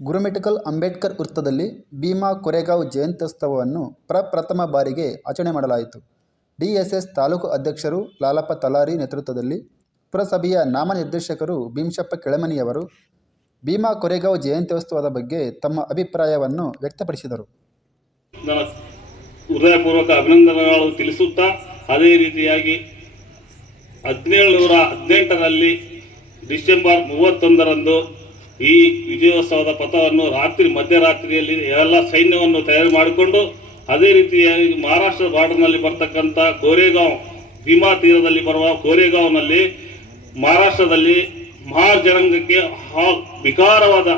ಗುರುಮಿಠಕಲ್ ಅಂಬೇಡ್ಕರ್ ವೃತ್ತದಲ್ಲಿ ಭೀಮಾ ಕೊರೆಗಾಂವ್ ಜಯಂತ್ಯುತ್ಸವವನ್ನು ಪ್ರಪ್ರಥಮ ಬಾರಿಗೆ ಆಚರಣೆ ಮಾಡಲಾಯಿತು. ಡಿಎಸ್ಎಸ್ ತಾಲೂಕು ಅಧ್ಯಕ್ಷರು ಲಾಲಪ್ಪ ತಲಾರಿ ನೇತೃತ್ವದಲ್ಲಿ ಪುರಸಭೆಯ ನಾಮನಿರ್ದೇಶಕರು ಭೀಮಶಪ್ಪ ಕೆಳಮನಿಯವರು ಭೀಮಾ ಕೊರೆಗಾಂವ್ ಜಯಂತ್ಯುತ್ಸವದ ಬಗ್ಗೆ ತಮ್ಮ ಅಭಿಪ್ರಾಯವನ್ನು ವ್ಯಕ್ತಪಡಿಸಿದರು. ಹೃದಯಪೂರ್ವಕ ಅಭಿನಂದನೆಗಳು ತಿಳಿಸುತ್ತಾ ಅದೇ ರೀತಿಯಾಗಿ ಹದಿನೇಳು ನೂರ ಹದಿನೆಂಟರಲ್ಲಿ ಡಿಸೆಂಬರ್ ಮೂವತ್ತೊಂದರಂದು ಈ ವಿಜಯೋತ್ಸವದ ಪಥವನ್ನು ರಾತ್ರಿ, ಮಧ್ಯರಾತ್ರಿಯಲ್ಲಿ ಎಲ್ಲ ಸೈನ್ಯವನ್ನು ತಯಾರು ಮಾಡಿಕೊಂಡು ಅದೇ ರೀತಿಯಾಗಿ ಮಹಾರಾಷ್ಟ್ರ ಬಾರ್ಡರ್ನಲ್ಲಿ ಬರ್ತಕ್ಕಂಥ ಕೋರೆಗಾಂವ್ ಭೀಮಾ ತೀರದಲ್ಲಿ ಬರುವ ಕೋರೆಗಾಂವ್ನಲ್ಲಿ ಮಹಾರಾಷ್ಟ್ರದಲ್ಲಿ ಮಹಾಜನಾಂಗಕ್ಕೆ ವಿಕಾರವಾದ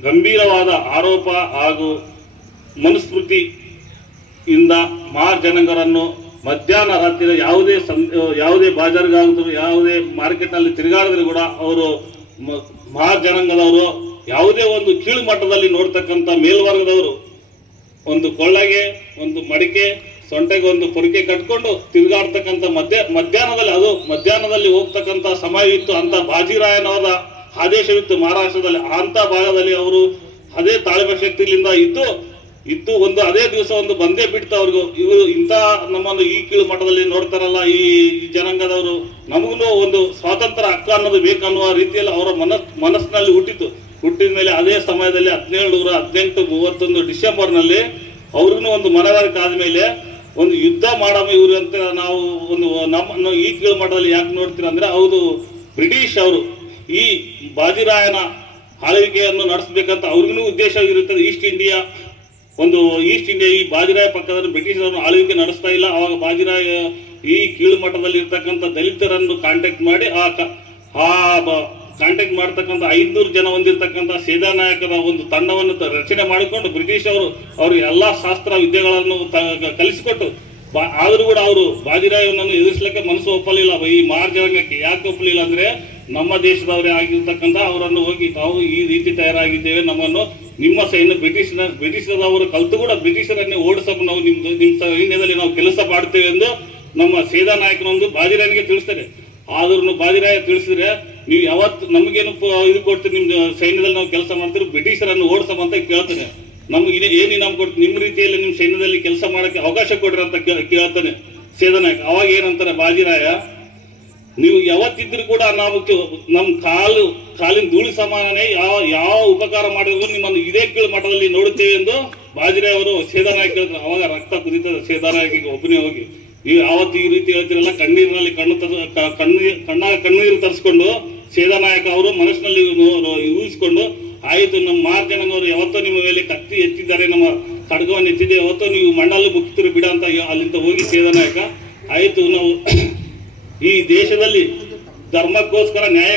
ಗಂಭೀರವಾದ ಆರೋಪ ಹಾಗೂ ಮನುಸ್ಮೃತಿ ಇಂದ ಮಹಾಜನಾಂಗರನ್ನು ಮಧ್ಯಾಹ್ನ ರಾತ್ರಿ ಯಾವುದೇ ಸಂ- ಯಾವುದೇ ಬಾಜಾರ್ಗಾಗಿದ್ರು ಯಾವುದೇ ಮಾರ್ಕೆಟ್ನಲ್ಲಿ ತಿರುಗಾಡಿದ್ರು ಕೂಡ ಅವರು ಮ- ಮಹಾರ್ ಯಾವುದೇ ಒಂದು ಕೀಳು ಮಟ್ಟದಲ್ಲಿ ನೋಡ್ತಕ್ಕಂಥ ಮೇಲ್ವರ್ಗದವರು ಒಂದು ಕೊಳ್ಳಗೆ, ಒಂದು ಮಡಿಕೆ, ಸೊಂಟೆಗೆ ಒಂದು ಪೊರಿಕೆ ಕಟ್ಕೊಂಡು ತಿರುಗಾಡ್ತಕ್ಕಂಥ ಮಧ್ಯ, ಮಧ್ಯಾಹ್ನದಲ್ಲಿ, ಅದು ಮಧ್ಯಾಹ್ನದಲ್ಲಿ ಹೋಗ್ತಕ್ಕಂಥ ಸಮಯವಿತ್ತು ಅಂತ ಬಾಜಿರಾಯನವರ ಆದೇಶವಿತ್ತು ಮಹಾರಾಷ್ಟ್ರದಲ್ಲಿ. ಅಂತ ಭಾಗದಲ್ಲಿ ಅವರು ಅದೇ ತಾಳ್ಮೆ ಶಕ್ತಿಯಿಂದ ಇದ್ದು ಇದ್ದು ಒಂದು ಅದೇ ದಿವಸ ಒಂದು ಬಂದೇ ಬಿಡ್ತಾ ಅವ್ರಿಗೂ. ಇವರು ಇಂಥ ನಮ್ಮನ್ನು ಈ ಕೀಳು ಮಟ್ಟದಲ್ಲಿ ನೋಡ್ತಾರಲ್ಲ, ಈ ಜನಾಂಗದವರು. ನಮಗೂ ಒಂದು ಸ್ವಾತಂತ್ರ್ಯ ಹಕ್ಕ ಅನ್ನೋದು ಬೇಕನ್ನುವ ರೀತಿಯಲ್ಲಿ ಅವರ ಮನಸ್, ಮನಸ್ಸಿನಲ್ಲಿ ಹುಟ್ಟಿತು. ಹುಟ್ಟಿದ ಮೇಲೆ ಅದೇ ಸಮಯದಲ್ಲಿ ಹದಿನೇಳು ನೂರ ಹದಿನೆಂಟು ಮೂವತ್ತೊಂದು ಡಿಸೆಂಬರ್ನಲ್ಲಿ ಅವ್ರಿಗೂ ಒಂದು ಮನವರಿಕೆ ಆದ್ಮೇಲೆ ಒಂದು ಯುದ್ಧ ಮಾಡಮ ಇವರು ಅಂತ ನಾವು ಒಂದು ನಮ್ಮನ್ನು ಈ ಕೀಳು ಮಟ್ಟದಲ್ಲಿ ಯಾಕೆ ನೋಡ್ತೀರ ಅಂದ್ರೆ ಹೌದು ಬ್ರಿಟಿಷ್ ಅವರು. ಈ ಬಾಜಿರಾಯನ ಆಳ್ವಿಕೆಯನ್ನು ನಡೆಸಬೇಕಂತ ಅವ್ರಿಗೂ ಉದ್ದೇಶ ಇರುತ್ತದೆ. ಈಸ್ಟ್ ಇಂಡಿಯಾ ಒಂದು ಈಸ್ಟ್ ಇಂಡಿಯಾ ಈ ಬಾಜಿರಾಯ ಪಕ್ಕದಲ್ಲಿ ಬ್ರಿಟಿಷರನ್ನು ಆಳ್ವಿಕೆ ನಡೆಸ್ತಾ ಇಲ್ಲ. ಅವಾಗ ಬಾಜಿರಾಯ, ಈ ಕೀಳು ಮಟ್ಟದಲ್ಲಿ ಇರ್ತಕ್ಕಂಥ ದಲಿತರನ್ನು ಕಾಂಟ್ಯಾಕ್ಟ್ ಮಾಡಿ ಆ ಆ ಕಾಂಟ್ಯಾಕ್ಟ್ ಮಾಡ್ತಕ್ಕಂಥ ಐದ್ನೂರು ಜನ ಹೊಂದಿರತಕ್ಕಂಥ ಸೇನಾನಾಯಕರ ಒಂದು ತಂಡವನ್ನು ರಚನೆ ಮಾಡಿಕೊಂಡು ಬ್ರಿಟಿಷ್ ಅವರು ಅವರು ಎಲ್ಲಾ ಶಾಸ್ತ್ರ ವಿದ್ಯೆಗಳನ್ನು ಕಲಿಸಿಕೊಟ್ಟು ಆದ್ರೂ ಕೂಡ ಅವರು ಬಾಜಿರಾಯವನ್ನು ಎದುರಿಸಲಿಕ್ಕೆ ಮನಸ್ಸು ಒಪ್ಪಲಿಲ್ಲ. ಈ ಮಾರ್ ಜನಾಂಗಕ್ಕೆ ಯಾಕೆ ಒಪ್ಪಲಿಲ್ಲ ಅಂದ್ರೆ, ನಮ್ಮ ದೇಶದವರೇ ಆಗಿರ್ತಕ್ಕಂಥ ಅವರನ್ನು ಹೋಗಿ ನಾವು ಈ ರೀತಿ ತಯಾರಾಗಿದ್ದೇವೆ, ನಮ್ಮನ್ನು ನಿಮ್ಮ ಸೈನ್ಯ ಬ್ರಿಟಿಷ್ ಬ್ರಿಟಿಷರವರು ಕಲ್ತು ಕೂಡ ಬ್ರಿಟಿಷರನ್ನೇ ಓಡಿಸಬ ನಾವು ನಿಮ್ದು ನಿಮ್ಮ ಸೈನ್ಯದಲ್ಲಿ ನಾವು ಕೆಲಸ ಮಾಡ್ತೇವೆ ಎಂದು ನಮ್ಮ ಸೇನಾ ನಾಯಕನೊಂದು ಬಾಜಿರಾಯನಿಗೆ ತಿಳಿಸ್ತಾರೆ. ಆದ್ರೂ ಬಾಜಿರಾಯ ತಿಳಿಸಿದ್ರೆ ನೀವು ಯಾವತ್ತು ನಮಗೇನು ಇದು ಕೊಡ್ತೀರಿ ನಿಮ್ದು ಸೈನ್ಯದಲ್ಲಿ ನಾವು ಕೆಲಸ ಮಾಡ್ತೀರಿ, ಬ್ರಿಟಿಷರನ್ನು ಓಡಿಸಮಂತ ಕೇಳ್ತಾನೆ ನಮ್ಗೆ ಏನು ನಮ್ಗೆ ಕೊಡ್ತೀವಿ ನಿಮ್ಮ ರೀತಿಯಲ್ಲಿ ನಿಮ್ಮ ಸೈನ್ಯದಲ್ಲಿ ಕೆಲಸ ಮಾಡಕ್ಕೆ ಅವಕಾಶ ಕೊಡ್ರಿ ಅಂತ ಕೇಳ್ತಾನೆ ಸೇನಾ ನಾಯಕ. ಅವಾಗ ಏನಂತಾರೆ ಬಾಜಿರಾಯ? ನೀವು ಯಾವತ್ತಿದ್ರು ಕೂಡ ನಾವು ನಮ್ಮ ನಮ್ ಕಾಲು, ಕಾಲಿನ ಧೂಳಿ ಸಮಾನನೇ ಯಾವ ಯಾವ ಉಪಕಾರ ಮಾಡಿದ್ರು ನಿಮ್ಮನ್ನು ಇದೇ ಕೀಳು ಮಠದಲ್ಲಿ ನೋಡುತ್ತೇವೆ ಎಂದು ಬಾಜ್ರೆ ಅವರು ಸೇದಾನಾಯಕ ಹೇಳಿದ್ರು ಅವಾಗ ರಕ್ತ ಕುದಿತ ಸೇದಾನಾಯಕಿಗೆ ಒಬ್ಬನೇ ಹೋಗಿ. ನೀವು ಯಾವತ್ತು ಈ ರೀತಿ ಹೇಳ್ತೀರಲ್ಲ, ಕಣ್ಣೀರಿನಲ್ಲಿ ಕಣ್ಣು ತರ ಕ- ಕಣ್ಣೀರ್ ಕಣ್ಣಾಗ ಕಣ್ಣೀರು ತರಿಸ್ಕೊಂಡು ಸೇದಾನಾಯಕ ಅವರು ಮನಸ್ಸಿನಲ್ಲಿ ಊಹಿಸ್ಕೊಂಡು, ಆಯಿತು, ನಮ್ಮ ಮಾರ್ ಜನನವರು ಯಾವತ್ತೋ ನಿಮ್ಮ ಮೇಲೆ ಕತ್ತಿ ಎತ್ತಿದ್ದಾರೆ, ನಮ್ಮ ಖಡ್ಗವನ್ನು ಎತ್ತಿದೆ ಯಾವತ್ತೋ ನೀವು ಮಣ್ಣಲ್ಲಿ ಮುಕ್ತಿರು ಬಿಡ ಅಂತ ಅಲ್ಲಿಂದ ಹೋಗಿ ಸೇದಾನಾಯಕ ಆಯಿತು, ನಾವು ಈ ದೇಶದಲ್ಲಿ ಧರ್ಮಕ್ಕೋಸ್ಕರ ನ್ಯಾಯ